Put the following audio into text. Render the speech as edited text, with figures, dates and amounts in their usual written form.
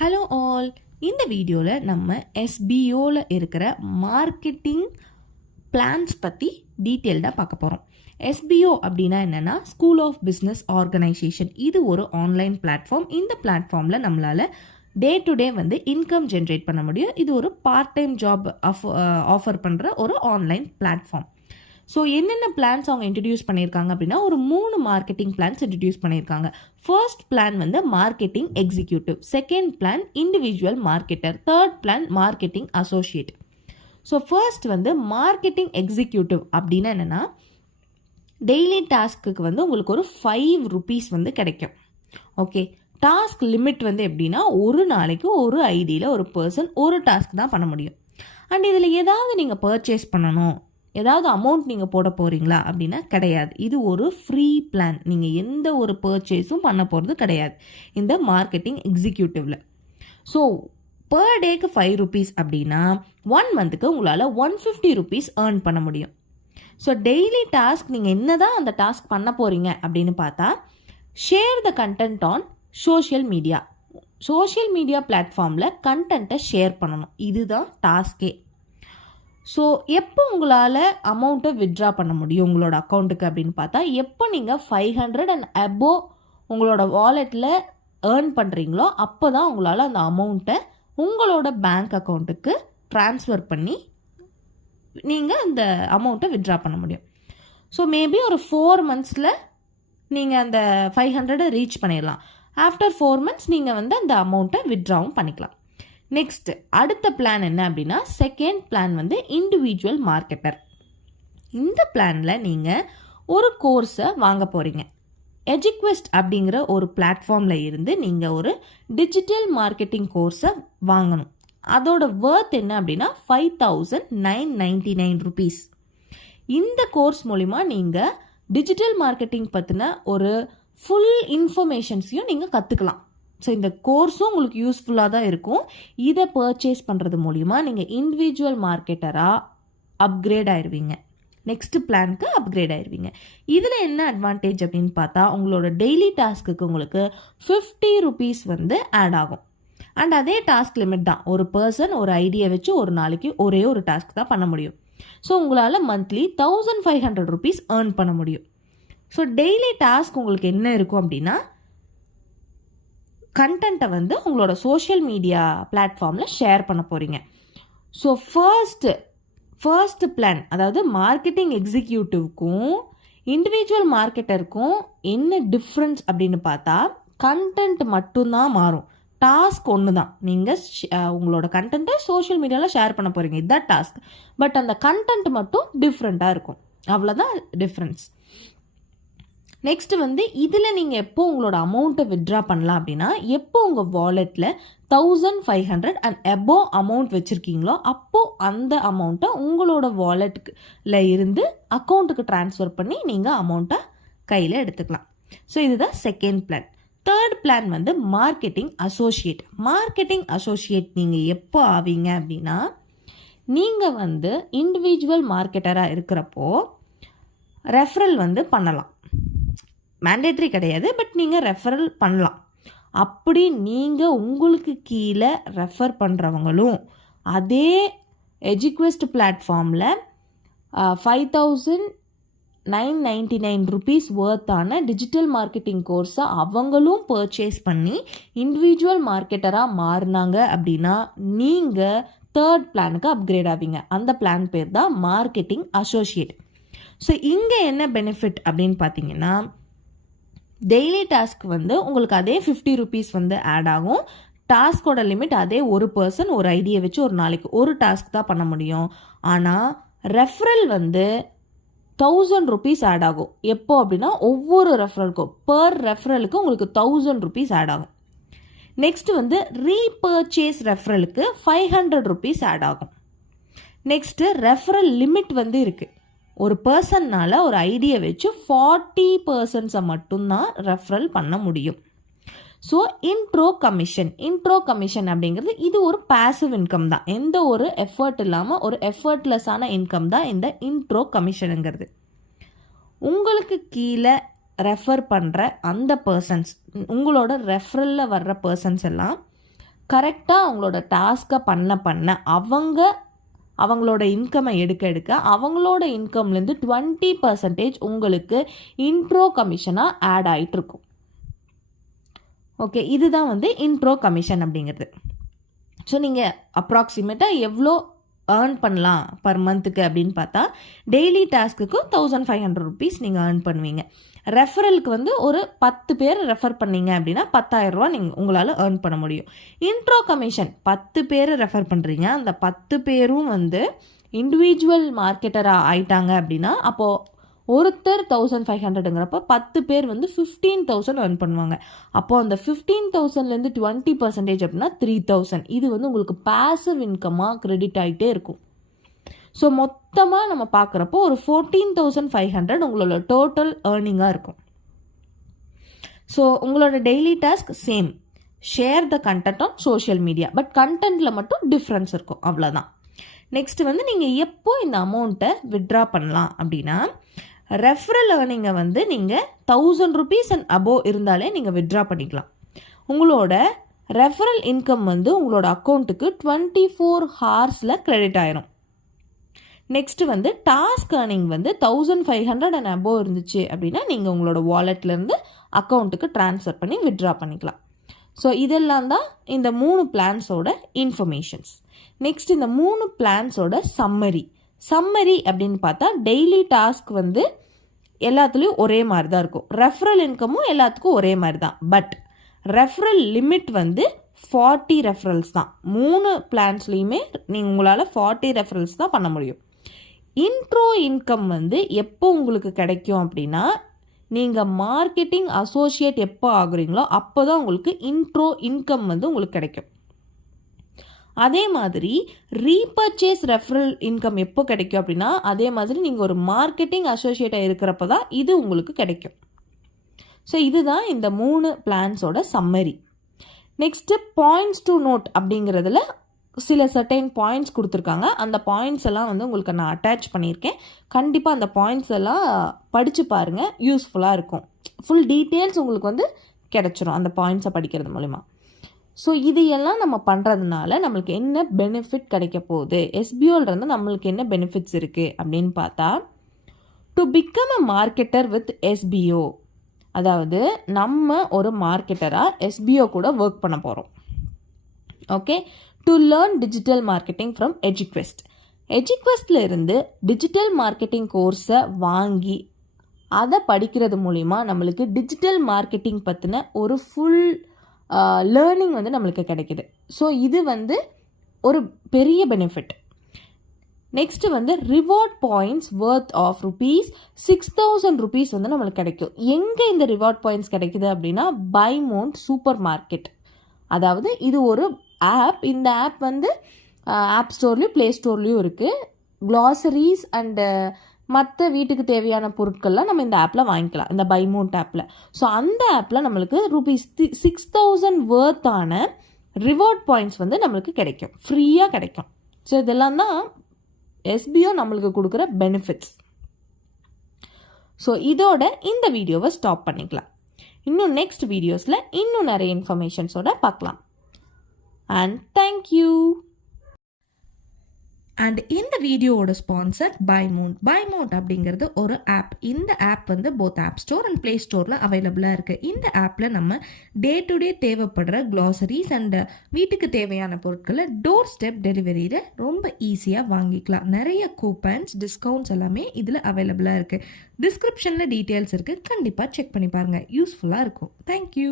Hello all, இந்த வீடியோவில் நம்ம எஸ்பிஓவில் இருக்கிற மார்க்கெட்டிங் பிளான்ஸ் பற்றி டீட்டெயில்டாக பார்க்க போகிறோம். எஸ்பிஓ அப்படின்னா என்னென்னா ஸ்கூல் ஆஃப் பிஸ்னஸ் ஆர்கனைசேஷன். இது ஒரு ஆன்லைன் பிளாட்ஃபார்ம். இந்த பிளாட்ஃபார்மில் நம்மளால் day to day income generate பண்ண முடியும். இது ஒரு பார்ட் டைம் ஜாப் ஆஃபர் பண்ணுற ஒரு ஆன்லைன் பிளாட்ஃபார்ம். ஸோ என்னென்ன பிளான்ஸ் அவங்க இன்ட்ரடியூஸ் பண்ணியிருக்காங்க அப்படின்னா ஒரு 3 மார்க்கெட்டிங் பிளான்ஸ் இன்ட்ரடியூஸ் பண்ணியிருக்காங்க. First plan marketing executive, second plan individual marketer, third plan marketing associate. So first marketing executive அப்படின்னா என்னென்னா டெய்லி டாஸ்க்கு உங்களுக்கு ஒரு 5 rupees கிடைக்கும். ஓகே, டாஸ்க் லிமிட் எப்படின்னா ஒரு நாளைக்கு ஒரு ஐடியில் ஒரு பர்சன் ஒரு டாஸ்க் தான் பண்ண முடியும். அண்ட் இதில் ஏதாவது நீங்கள் பர்ச்சேஸ் பண்ணணும், ஏதாவது அமௌண்ட் நீங்கள் போட போகிறீங்களா அப்படின்னா கிடையாது. இது ஒரு ஃப்ரீ பிளான். நீங்கள் எந்த ஒரு பர்ச்சேஸும் பண்ண போகிறது கிடையாது இந்த மார்க்கெட்டிங் எக்ஸிக்யூட்டிவில். ஸோ பர் டேக்கு 5 rupees அப்படின்னா 1 monthக்கு உங்களால் 150 rupees ஏர்ன் பண்ண முடியும். ஸோ டெய்லி டாஸ்க் நீங்கள் என்ன தான் அந்த டாஸ்க் பண்ண போகிறீங்க அப்படின்னு பார்த்தா share the content on social media. Social media பிளாட்ஃபார்மில் கண்டென்ட்டை ஷேர் பண்ணணும். இதுதான் டாஸ்கே. ஸோ எப்போ உங்களால் அமௌண்ட்டை வித்ட்ரா பண்ண முடியும் உங்களோட அக்கௌண்ட்டுக்கு அப்படின்னு பார்த்தா எப்போ நீங்கள் 500 and above உங்களோட வாலெட்டில் ஏர்ன் பண்ணுறீங்களோ அப்போ தான் உங்களால் அந்த அமௌண்ட்டை உங்களோட பேங்க் அக்கௌண்ட்டுக்கு ட்ரான்ஸ்ஃபர் பண்ணி நீங்கள் அந்த அமௌண்ட்டை வித்ட்ரா பண்ண முடியும். ஸோ மேபி ஒரு 4 monthsல நீங்கள் அந்த 500 ரீச் பண்ணிடலாம். ஆஃப்டர் 4 months நீங்கள் அந்த அமௌண்ட்டை வித்ட்ராவும் பண்ணிக்கலாம். நெக்ஸ்ட் அடுத்த பிளான் என்ன அப்படின்னா செகண்ட் பிளான் இண்டிவிஜுவல் மார்க்கெட்டர். இந்த பிளானில் நீங்கள் ஒரு கோர்ஸை வாங்க போகிறீங்க. எஜுக்வெஸ்ட் அப்படிங்கிற ஒரு பிளாட்ஃபார்மில் இருந்து நீங்கள் ஒரு டிஜிட்டல் மார்க்கெட்டிங் கோர்ஸை வாங்கணும். அதோட வர்த் என்ன அப்படின்னா 5,999 rupees. இந்த கோர்ஸ் மூலிமா நீங்கள் டிஜிட்டல் மார்க்கெட்டிங் பற்றின ஒரு ஃபுல் இன்ஃபர்மேஷன்ஸையும் நீங்கள் கற்றுக்கலாம். ஸோ இந்த கோர்ஸும் உங்களுக்கு யூஸ்ஃபுல்லாக தான் இருக்கும். இதை பர்ச்சேஸ் பண்ணுறது மூலிமா நீங்கள் இண்டிவிஜுவல் மார்க்கெட்டராக அப்கிரேட் ஆயிடுவீங்க. நெக்ஸ்ட் பிளானுக்கு அப்கிரேட் ஆயிடுவீங்க. இதில் என்ன அட்வான்டேஜ் அப்படின்னு பார்த்தா உங்களோட டெய்லி டாஸ்க்கு உங்களுக்கு 50 rupees ஆட் ஆகும். அண்ட் அதே டாஸ்க் லிமிட் தான். ஒரு பர்சன் ஒரு ஐடியா வச்சு ஒரு நாளைக்கு ஒரே ஒரு டாஸ்க் தான் பண்ண முடியும். ஸோ உங்களால் மந்த்லி 1,500 rupees ஏர்ன் பண்ண முடியும். ஸோ டெய்லி டாஸ்க் உங்களுக்கு என்ன இருக்கும் அப்படின்னா கண்டென்ட்டை உங்களோட சோஷியல் மீடியா பிளாட்ஃபார்மில் ஷேர் பண்ண போகிறீங்க. ஸோ ஃபர்ஸ்ட் பிளான் அதாவது மார்க்கெட்டிங் எக்ஸிக்யூட்டிவ்க்கும் இண்டிவிஜுவல் மார்க்கெட்டருக்கும் என்ன டிஃப்ரென்ஸ் அப்படின்னு பார்த்தா கண்டென்ட் மட்டும்தான் மாறும். டாஸ்க் ஒன்று தான். நீங்கள் உங்களோட கண்டென்ட்டை சோஷியல் மீடியாவில் ஷேர் பண்ண போகிறீங்க, இதுதான் டாஸ்க். பட் அந்த கண்டென்ட் மட்டும் டிஃப்ரெண்ட்டாக இருக்கும். அவ்வளோதான் டிஃப்ரென்ஸ். நெக்ஸ்ட் இதில் நீங்கள் எப்போ உங்களோட அமௌண்ட்டை வித்ட்ரா பண்ணலாம் அப்படின்னா எப்போ உங்கள் வாலெட்டில் 1,500 and above அமௌண்ட் வச்சுருக்கீங்களோ அப்போது அந்த அமௌண்ட்டை உங்களோட வாலெட்டுல இருந்து அக்கௌண்ட்டுக்கு ட்ரான்ஸ்ஃபர் பண்ணி நீங்கள் அமௌண்ட்டை கையில் எடுத்துக்கலாம். ஸோ இதுதான் second plan. Third plan marketing associate. Marketing associate நீங்கள் எப்போ ஆவீங்க அப்படின்னா நீங்கள் இண்டிவிஜுவல் மார்க்கெட்டராக இருக்கிறப்போ ரெஃபரல் பண்ணலாம். மேண்டேட்ரி கிடையாது, பட் நீங்கள் ரெஃபரல் பண்ணலாம். அப்படி நீங்கள் உங்களுக்கு கீழே ரெஃபர் பண்ணுறவங்களும் அதே எஜுக்வெஸ்ட் பிளாட்ஃபார்மில் 5,999 rupees வர்த்தான டிஜிட்டல் மார்க்கெட்டிங் கோர்ஸை அவங்களும் பர்ச்சேஸ் பண்ணி இண்டிவிஜுவல் மார்க்கெட்டராக மாறினாங்க அப்படின்னா நீங்கள் தேர்ட் பிளானுக்கு அப்கிரேட் ஆவீங்க. அந்த பிளான் பேர் தான் மார்க்கெட்டிங் அசோசியேட். ஸோ இங்கே என்ன பெனிஃபிட் அப்படின்னு பார்த்தீங்கன்னா டெய்லி டாஸ்க் உங்களுக்கு அதே 50 rupees ஆட் ஆகும். டாஸ்கோட லிமிட் அதே ஒரு பர்சன் ஒரு ஐடியா வச்சு ஒரு நாளைக்கு ஒரு டாஸ்க் தான் பண்ண முடியும். ஆனால் ரெஃபரல் 1,000 rupees ஆட் ஆகும். எப்போ அப்படின்னா ஒவ்வொரு ரெஃபரலுக்கும் பர் ரெஃபரலுக்கு உங்களுக்கு 1,000 rupees ஆட் ஆகும். நெக்ஸ்ட் ரீபர்ச்சேஸ் ரெஃபரலுக்கு 500 rupees ஆட் ஆகும். நெக்ஸ்ட் ரெஃபரல் லிமிட் இருக்குது. ஒரு பர்சன்னால் ஒரு ஐடியா வச்சு 40% மட்டும்தான் ரெஃபரல் பண்ண முடியும். ஸோ இன்ட்ரோ கமிஷன் அப்படிங்கிறது இது ஒரு பாசிவ் இன்கம் தான். எந்த ஒரு எஃபர்ட் இல்லாமல் ஒரு எஃபர்ட்லெஸ்ஸான இன்கம் தான் இந்த இன்ட்ரோ கமிஷனுங்கிறது. உங்களுக்கு கீழே ரெஃபர் பண்ணுற அந்த பர்சன்ஸ், உங்களோட ரெஃபரலில் வர்ற பர்சன்ஸ் எல்லாம் கரெக்டாக அவங்களோட டாஸ்க்கை பண்ண அவங்களோட இன்கம்மை எடுக்க அவங்களோட இன்கம்லேருந்து 20% உங்களுக்கு இன்ட்ரோ கமிஷனாக ஆட் ஆகிட்டு இருக்கும். ஓகே, இதுதான் வந்து இன்ட்ரோ கமிஷன் அப்படிங்கிறது. ஸோ நீங்கள் அப்ராக்சிமேட்டாக எவ்வளோ ஏர்ன் பண்ணலாம் பர் மந்த்துக்கு அப்படின்னு பார்த்தா, டெய்லி டாஸ்க்குக்கு 1500 rupees நீங்கள் ஏர்ன் பண்ணுவீங்க. ரெஃபரலுக்கு வந்து ஒரு 10 பேர் ரெஃபர் பண்ணீங்க அப்படின்னா 10,000 ரூபா நீங்கள் உங்களால் ஏர்ன் பண்ண முடியும். இன்ட்ரோ கமிஷன் 10 பேர் ரெஃபர் பண்ணுறீங்க, அந்த 10 பேரும் வந்து இண்டிவிஜுவல் மார்க்கெட்டராக ஆயிட்டாங்க அப்படின்னா அப்போது ஒருத்தர் 1500ங்கிறப்ப 10 பேர் வந்து 15,000 ஏர்ன் பண்ணுவாங்க. அப்போது அந்த 15,000லேருந்து 20% அப்படின்னா 3,000. இது வந்து உங்களுக்கு பாசிவ் இன்கமாக கிரெடிட் ஆகிட்டே இருக்கும். ஸோ மொத்தமாக நம்ம பார்க்குறப்போ ஒரு 14,500 உங்களோட டோட்டல் ஏர்னிங்காக இருக்கும். ஸோ உங்களோட daily task same, share the content on social media, but கண்டென்ட்டில் மட்டும் டிஃப்ரென்ஸ் இருக்கும், அவ்வளோதான். நெக்ஸ்ட் வந்து நீங்கள் எப்போ இந்த அமௌண்ட்டை வித்ட்ரா பண்ணலாம் அப்படின்னா, ரெஃபரல் ஏர்னிங்கை வந்து நீங்கள் 1000 rupees அண்ட் அபோவ் இருந்தாலே நீங்கள் வித்ட்ரா பண்ணிக்கலாம். உங்களோட ரெஃபரல் இன்கம் வந்து உங்களோட அக்கௌண்ட்டுக்கு 24 hours கிரெடிட் ஆயிரும். நெக்ஸ்ட்டு வந்து டாஸ்க் ஏர்னிங் வந்து 1500 அண்ட் அபோவ் இருந்துச்சு அப்படின்னா நீங்கள் உங்களோட வாலெட்லேருந்து அக்கௌண்ட்டுக்கு ட்ரான்ஸ்ஃபர் பண்ணி வித்ட்ரா பண்ணிக்கலாம். ஸோ இதெல்லாம் தான் இந்த 3 பிளான்ஸோட இன்ஃபர்மேஷன்ஸ். நெக்ஸ்ட் இந்த 3 பிளான்ஸோட சம்மரி அப்படின்னு பார்த்தா, டெய்லி டாஸ்க் வந்து எல்லாத்துலேயும் ஒரே மாதிரி தான் இருக்கும். ரெஃபரல் இன்கமும் எல்லாத்துக்கும் ஒரே மாதிரி தான். பட் ரெஃபரல் லிமிட் வந்து 40 ரெஃபரல்ஸ் தான். 3 பிளான்ஸ்லேயுமே நீங்கள் உங்களால் 40 ரெஃபரல்ஸ் தான் பண்ண முடியும். இன்ட்ரோ இன்கம் வந்து எப்போ உங்களுக்கு கிடைக்கும் அப்படின்னா, நீங்கள் மார்க்கெட்டிங் அசோசியேட் எப்போ ஆகுறீங்களோ அப்போ தான் உங்களுக்கு இன்ட்ரோ இன்கம் வந்து உங்களுக்கு கிடைக்கும். அதே மாதிரி ரீபர்ச்சேஸ் ரெஃபரல் இன்கம் எப்போ கிடைக்கும் அப்படின்னா, அதே மாதிரி நீங்கள் ஒரு மார்க்கெட்டிங் அசோசியேட்டாக இருக்கிறப்ப தான் இது உங்களுக்கு கிடைக்கும். ஸோ இதுதான் இந்த 3 பிளான்ஸோட சம்மரி. நெக்ஸ்ட்டு பாயிண்ட்ஸ் டு நோட் அப்படிங்கிறதுல சில சர்டைன் பாயிண்ட்ஸ் கொடுத்துருக்காங்க. அந்த பாயிண்ட்ஸ் எல்லாம் வந்து உங்களுக்கு நான் அட்டாச் பண்ணியிருக்கேன். கண்டிப்பாக அந்த பாயிண்ட்ஸ் எல்லாம் படித்து பாருங்கள், யூஸ்ஃபுல்லாக இருக்கும். ஃபுல் டீட்டெயில்ஸ் உங்களுக்கு வந்து கிடச்சிரும் அந்த பாயிண்ட்ஸை படிக்கிறது மூலிமா. ஸோ இது எல்லாம் நம்ம பண்ணுறதுனால நம்மளுக்கு என்ன பெனிஃபிட் கிடைக்க போகுது, எஸ்பிஓலேருந்து நம்மளுக்கு என்ன பெனிஃபிட்ஸ் இருக்குது அப்படின்னு பார்த்தா, to become a marketer with SEO, அதாவது நம்ம ஒரு மார்க்கெட்டராக எஸ்பிஓ கூட ஒர்க் பண்ண போகிறோம். Okay, to learn digital marketing from எஜுக்வெஸ்ட்டில் இருந்து டிஜிட்டல் மார்க்கெட்டிங் கோர்ஸை வாங்கி அதை படிக்கிறது மூலிமா நம்மளுக்கு டிஜிட்டல் மார்க்கெட்டிங் பற்றின ஒரு ஃபுல் லேர்னிங் வந்து நம்மளுக்கு கிடைக்கிது. ஸோ இது வந்து ஒரு பெரிய பெனிஃபிட். நெக்ஸ்ட்டு வந்து ரிவார்ட் பாயிண்ட்ஸ் வர்த் ஆஃப் ₹6,000 வந்து நம்மளுக்கு கிடைக்கும். எங்கே இந்த ரிவார்ட் பாயிண்ட்ஸ் கிடைக்குது அப்படின்னா, பைமோண்ட் சூப்பர் மார்க்கெட், அதாவது இது ஒரு ஆப். இந்த ஆப் வந்து ஆப் ஸ்டோர்லேயும் ப்ளே ஸ்டோர்லேயும் இருக்குது. க்ளாசரிஸ் அண்டு மற்ற வீட்டுக்கு தேவையான பொருட்கள்லாம் நம்ம இந்த ஆப்பில் வாங்கிக்கலாம், இந்த பைமோண்ட் ஆப்பில். ஸோ அந்த ஆப்பில் நம்மளுக்கு ₹6,000 வர்த்தான ரிவார்ட் பாயிண்ட்ஸ் வந்து நம்மளுக்கு கிடைக்கும், ஃப்ரீயாக கிடைக்கும். ஸோ இதெல்லாம் தான் எஸ்பிஓ நம்மளுக்கு கொடுக்குற பெனிஃபிட்ஸ். ஸோ இதோட இந்த வீடியோவை ஸ்டாப் பண்ணிக்கலாம். இன்னும் நெக்ஸ்ட் வீடியோஸில் இன்னும் நிறைய இன்ஃபர்மேஷன்ஸோட பார்க்கலாம். And thank you. அண்ட் இந்த வீடியோவோட ஸ்பான்சர் பைமோண்ட் அப்படிங்கிறது ஒரு ஆப். இந்த ஆப் வந்து both app store and play ஸ்டோரில் அவைலபிளாக இருக்குது. இந்த ஆப்பில் நம்ம டே டு டே தேவைப்படுற க்ளாசரிஸ் அண்ட் வீட்டுக்கு தேவையான பொருட்களை டோர் ஸ்டெப் டெலிவரியில் ரொம்ப ஈஸியாக வாங்கிக்கலாம். நிறைய கூப்பன்ஸ், டிஸ்கவுண்ட்ஸ் எல்லாமே இதில் அவைலபிளாக இருக்குது. டிஸ்கிரிப்ஷனில் டீட்டெயில்ஸ் இருக்குது, கண்டிப்பாக செக் பண்ணி பாருங்கள், யூஸ்ஃபுல்லாக இருக்கும். தேங்க்யூ.